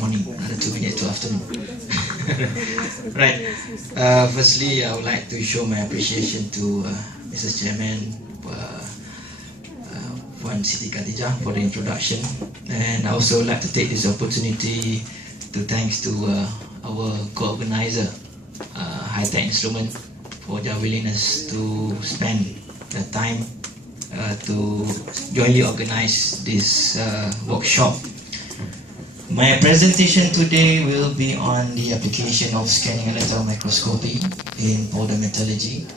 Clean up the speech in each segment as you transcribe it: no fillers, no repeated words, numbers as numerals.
morning, another 2 minutes to afternoon. Right. Firstly, I would like to show my appreciation to Mr. Chairman Puan Siti Khadijah for the introduction, and I also would like to take this opportunity to thanks to our co-organizer, High Tech Instrument, for their willingness to spend the time to jointly organize this workshop. My presentation today will be on the application of scanning electron microscopy in powder metallurgy.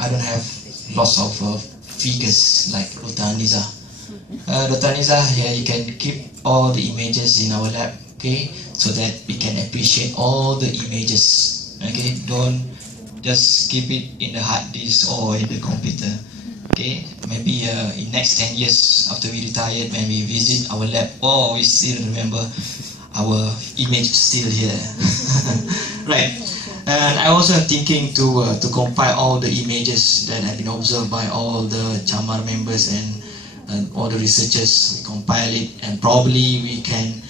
I don't have lots of figures like Dr. Aniza. Dr. Aniza, here you can keep all the images in our lab, okay, so that we can appreciate all the images. Okay, don't just keep it in the hard disk or in the computer. Okay, maybe in next 10 years after we retired, when we visit our lab, oh, we still remember our image still here. Right. And I also am thinking to compile all the images that have been observed by all the Chamar members and all the researchers. We compile it, and probably we can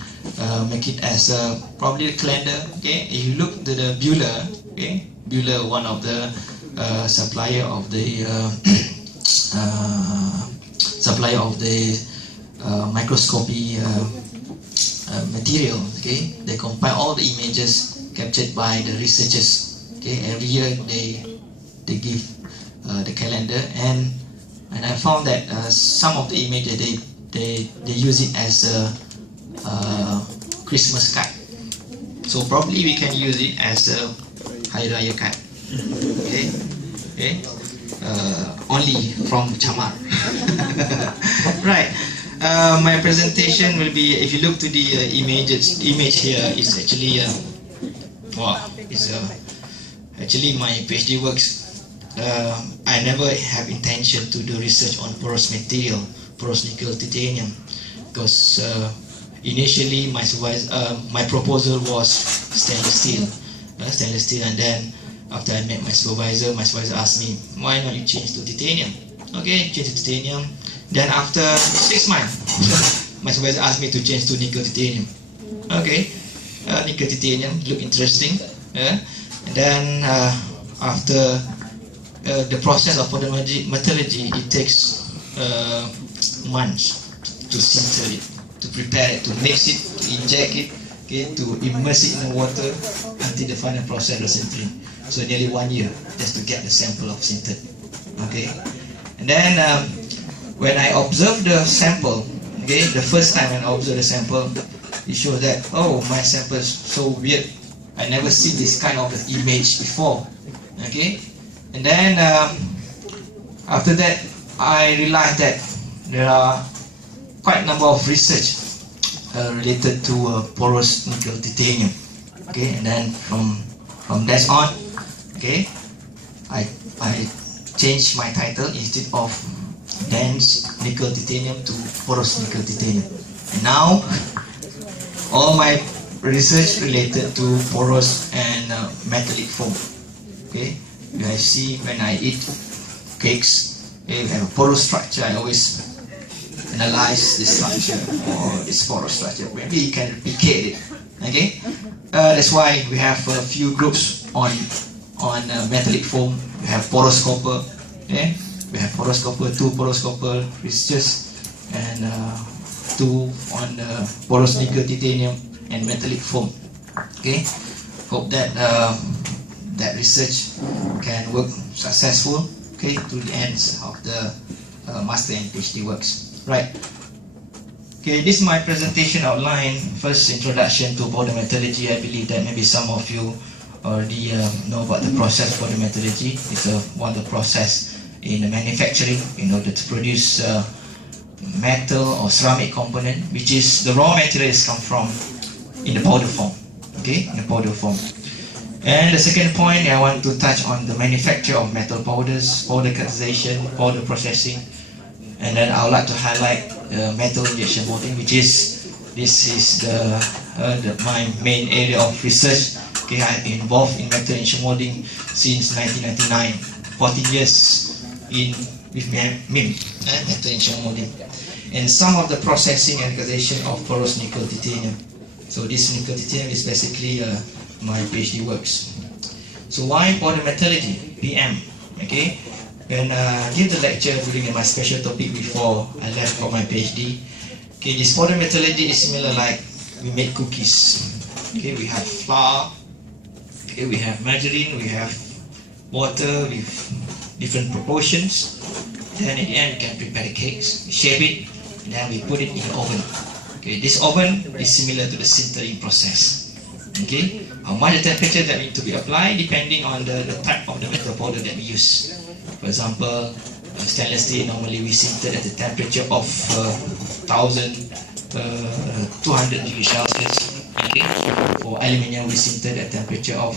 make it as probably a calendar. Okay, if you look to the Buehler, okay, Buehler, one of the supplier of the microscopy material. Okay, they compile all the images captured by the researchers. Okay, every year they give the calendar, and I found that some of the images they use it as a Christmas card. So probably we can use it as a Hari Raya card. Okay, okay. Only from Chamar. Right. My presentation will be, if you look to the image here, is actually wow, it's actually my PhD works. I never have intention to do research on porous material, porous nickel titanium, because initially my proposal was stainless steel, and then after I met my supervisor asked me, why not you change to titanium? Okay, change to titanium. Then after 6 months, my supervisor asked me to change to nickel titanium. Okay, nickel titanium look interesting. And then after the process of powder metallurgy, it takes months to sinter it, to prepare it, to mix it, to inject it, okay, to immerse it in the water until the final process of sintering. So nearly 1 year just to get the sample of sintered. Okay, and then when I observed the sample, okay, the first time when I observed the sample, it shows that, oh, my sample is so weird. I never see this kind of image before. Okay, and then after that, I realized that there are quite a number of research related to porous nickel titanium. Okay, and then from that on, okay, I changed my title instead of dense nickel titanium to porous nickel titanium. And now all my research related to porous and metallic foam. Okay, you guys see when I eat cakes, okay, we have a porous structure. I always analyze the structure or this porous structure. Maybe you can replicate it. Okay, that's why we have a few groups on metallic foam. We have porous copper. Okay, we have porous copper, 2 porous copper researchers, and 2 on porous nickel titanium and metallic foam. Okay, hope that that research can work successful. Okay, to the ends of the master and PhD works. Right. Okay, this is my presentation outline. First, introduction to powder metallurgy. I believe that maybe some of you already know about the process for the metallurgy. It's one of the process in the manufacturing in order to produce metal or ceramic component, which is the raw materials come from in the powder form. Okay, in the powder form. And the second point, I want to touch on the manufacture of metal powders, powder characterization, powder processing, and then I would like to highlight the metal injection molding, which is my main area of research. Okay, I've been involved in metal injection molding since 1999, 14 years with MIM, metal injection molding. and some of the processing and calculation of porous nickel titanium. So this nickel titanium is basically my PhD works. So why polymetallurgy, PM? Okay, when I give the lecture during my special topic before I left for my PhD, okay, this polymetallurgy is similar like we make cookies. Okay, we have flour, okay, we have margarine, we have water with different proportions. Then in the end, we can prepare the cakes, shape it, and then we put it in the oven. Okay, this oven is similar to the sintering process. Okay, how much the temperature that need to be applied depending on the type of the metal powder that we use. For example, stainless steel normally we sinter at the temperature of 1200 degrees Celsius. Okay, for aluminium we sinter at a temperature of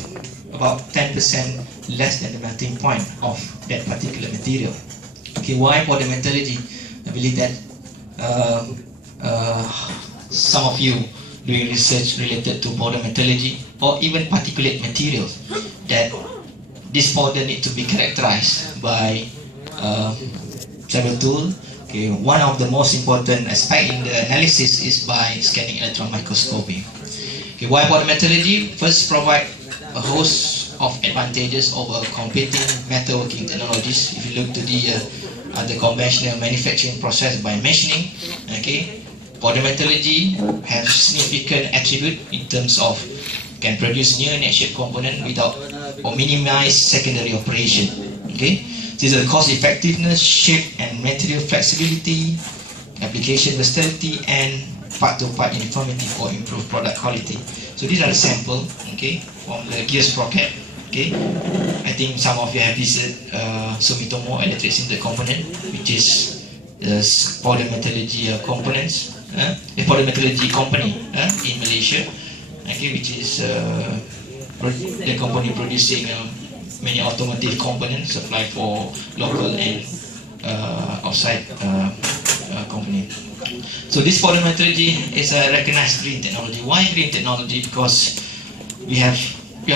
about 10% less than the melting point of that particular material. Okay, why polymetallurgy? I believe that some of you doing research related to polymetallurgy or even particulate materials, that this powder need to be characterized by several tools. Okay, one of the most important aspect in the analysis is by scanning electron microscopy. Okay, why polymetallurgy? First, provide a host of advantages over competing metalworking technologies. If you look to the conventional manufacturing process by machining, okay, polymetallurgy has significant attribute in terms of can produce near net shape component without or minimize secondary operation. Okay, this is the cost effectiveness, shape and material flexibility, application versatility, and part-to-part uniformity for improved product quality. So these are the sample, okay, from the gear sprocket. Okay, I think some of you have visited Sumitomo Electric Sinter Component, which is the polymetallurgy components, a polymetallurgy company in Malaysia, okay, which is the company producing many automotive components supplied for local and outside company. So this polymetallurgy is a recognized green technology. Why green technology? Because we are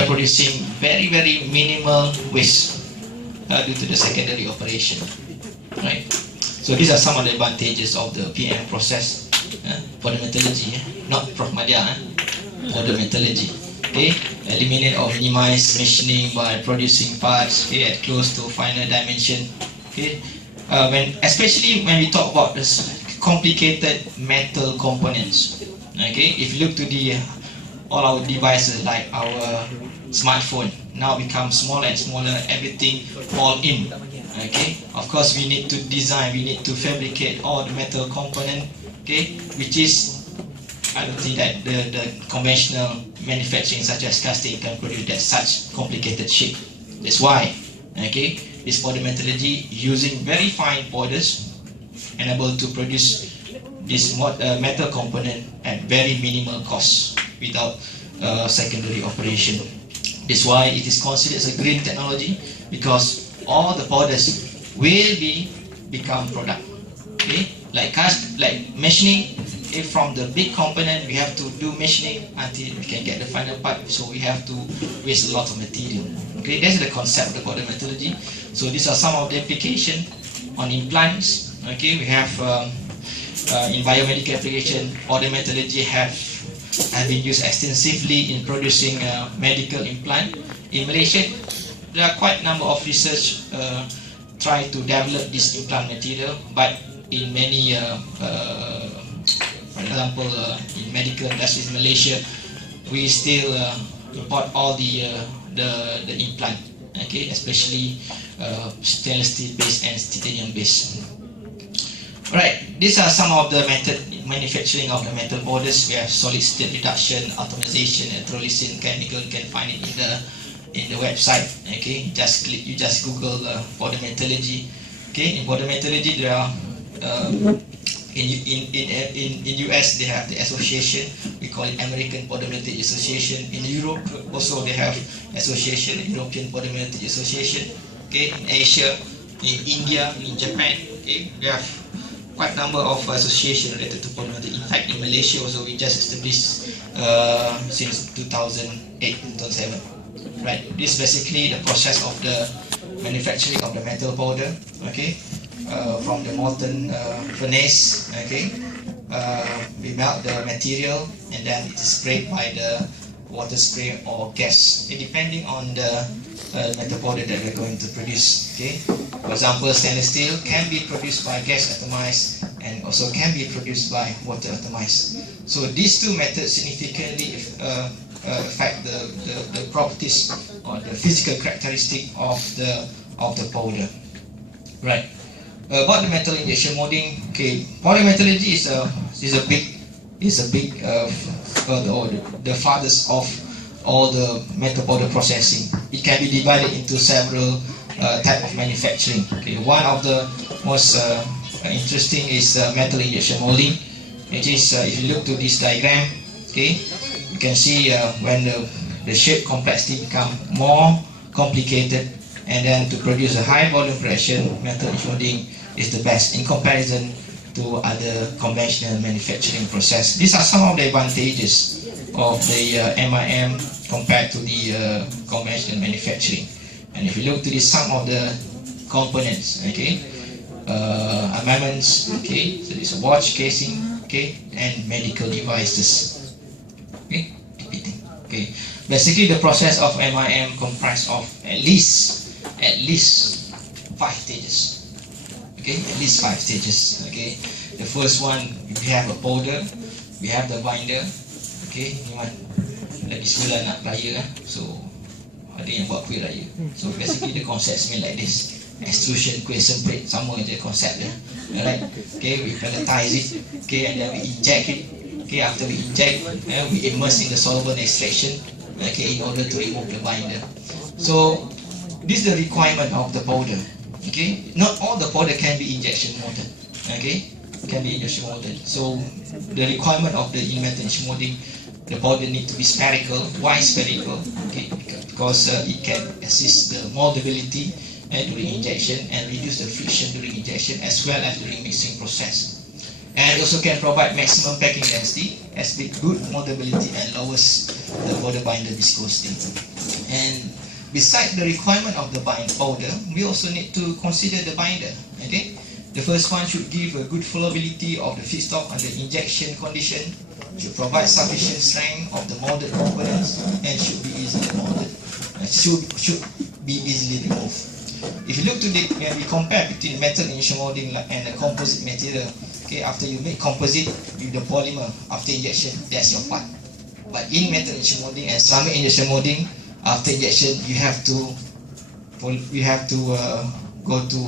producing very minimal waste due to the secondary operation, right? So these are some of the advantages of the PM process, polymetallurgy, not Prof. Madya, polymetallurgy. Okay, eliminate or minimize machining by producing parts, okay, at close to final dimension. Okay, especially when we talk about this complicated metal components. Okay, if you look to the all our devices like our smartphone now become smaller and smaller, everything all in. Okay, of course we need to design, we need to fabricate all the metal component, okay, which is, I don't think that the conventional manufacturing such as casting can produce that such complicated shape. That's why, okay, this polymetallurgy using very fine powders enable to produce this metal component at very minimal cost without secondary operation. That's why it is considered as a green technology, because all the powders will become product. Okay, like machining. If from the big component we have to do machining until we can get the final part, so we have to waste a lot of material. Okay, that's the concept of the polymetallurgy. So these are some of the application on implants. Okay, we have in biomedical application, polymetallurgy have been used extensively in producing medical implant. In Malaysia, there are quite a number of research try to develop this implant material, but in many, for example, in medical industries in Malaysia, we still import all the implant, okay, especially stainless steel based and titanium based. Right, these are some of the method manufacturing of the metal powders. We have solid state reduction, atomization, electrolysis, chemical. You can find it in the website. Okay, you just Google polymetallurgy. Okay, in polymetallurgy there are in US they have the association. We call it American Polymetallurgy Association. In Europe also they have association, European Polymetallurgy Association. Okay, in Asia, in India, in Japan. Okay, they have quite a number of associations related to polymetallurgy. In fact, in Malaysia also we just established since 2008-2007. Right, this is basically the process of the manufacturing of the metal powder. Okay, from the molten furnace. Okay, we melt the material and then it is sprayed by the water spray or gas, depending on the metal powder that we're going to produce. Okay, for example, stainless steel can be produced by gas atomized and also can be produced by water atomized. So these two methods significantly affect the properties or the physical characteristic of the powder. Right. About the metal injection molding, okay, polymetallurgy is a big the fathers of all the metal powder processing. It can be divided into several type of manufacturing. Okay, one of the most interesting is metal injection molding. It is if you look to this diagram, okay, you can see when the shape complexity become more complicated, and then to produce a high volume pressure, metal injection molding is the best in comparison to other conventional manufacturing process. These are some of the advantages of the MIM compared to the conventional manufacturing. And if you look to some of the components, okay, armaments, okay, so it's a watch casing, okay, and medical devices. Okay, repeating. Okay, basically the process of MIM comprised of at least 5 stages. Okay, at least 5 stages. Okay, the first one, we have a powder, we have the binder. Okay, ni lagi sebulan nak raya kan, so ada yang buat kuih raya. So basically the concept is like this: extrusion, kuih semprit, sama je konsep dia. Alright. Okay, we pelletize it. Okay, and then we inject it. Okay, after we inject, we immerse in the solvent extraction. Okay, in order to remove the binder. So this is the requirement of the powder. Okay, not all the powder can be injection molded. Okay, can be injection molded. So the requirement of the metal injection molding, the powder need to be spherical. Why spherical? Okay, because it can assist the moldability during injection and reduce the friction during injection as well as during mixing process. And it also can provide maximum packing density, as with good moldability and lowers the powder binder viscosity. And besides the requirement of the powder, we also need to consider the binder. Okay, the first one should give a good flowability of the feedstock under injection condition, should provide sufficient strength of the molded components, and should be easily molded. Should be easily removed. If you look to when we compare between metal injection molding and the composite material, okay, after you make composite with the polymer after injection, that's your part. But in metal injection molding and ceramic injection molding, after injection, you have to go to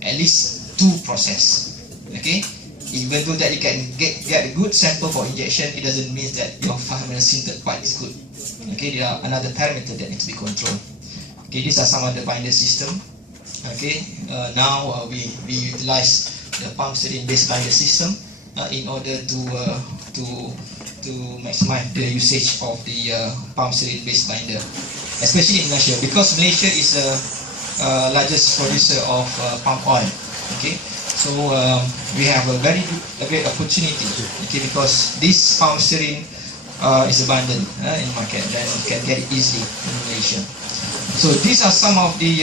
at least 2 process. Okay, even though that you can get a good sample for injection, it doesn't mean that your final sintered part is good. Okay, there are another parameter that needs to be controlled. Okay, these are some of the binder system. Okay, now we utilize the pump steering based binder system in order to maximize the usage of the pump steering based binder, especially in Malaysia, because Malaysia is the largest producer of palm oil. Okay, so we have a great opportunity. Okay, because this pump steering is abundant in the market, then you can get it easily in Malaysia. So these are some of the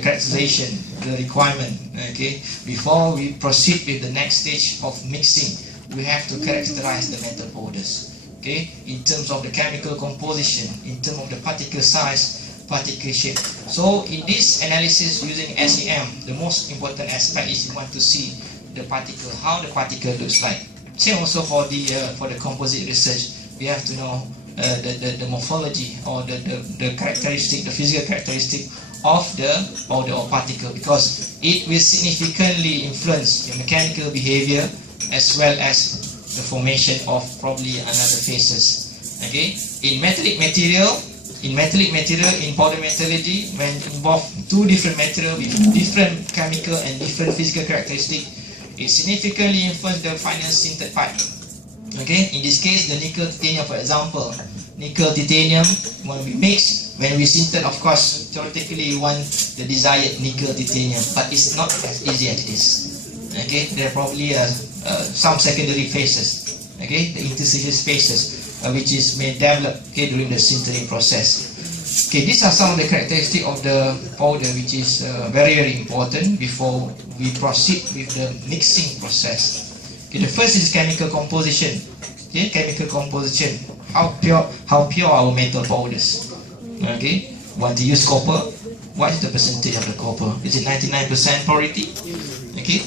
characterization, the requirement. Okay, before we proceed with the next stage of mixing, we have to characterize the metal powders. Okay, in terms of the chemical composition, in terms of the particle size, particle shape. So in this analysis using SEM, the most important aspect is you want to see the particle, how the particle looks like. Same also for the composite research, we have to know the morphology or the characteristic, the physical characteristic of the powder or particle, because it will significantly influence the mechanical behavior as well as the formation of probably another phases. Okay, in metallic material, in powder metallurgy, when involve 2 different material with different chemical and different physical characteristic, it significantly influences the final sintered part. Okay, in this case, the nickel titanium, for example, nickel titanium, when we mix, when we sinter, of course, theoretically we want the desired nickel titanium, but it's not as easy as it is. Okay, there are probably some secondary phases. Okay, the interstitial spaces which is may develop, okay, during the sintering process. Okay, these are some of the characteristics of the powder, which is very important before we proceed with the mixing process. Okay, the first is chemical composition. Okay, chemical composition. How pure our metal powders. Okay, want to use copper? What is the percentage of the copper? Is it 99% purity? Okay.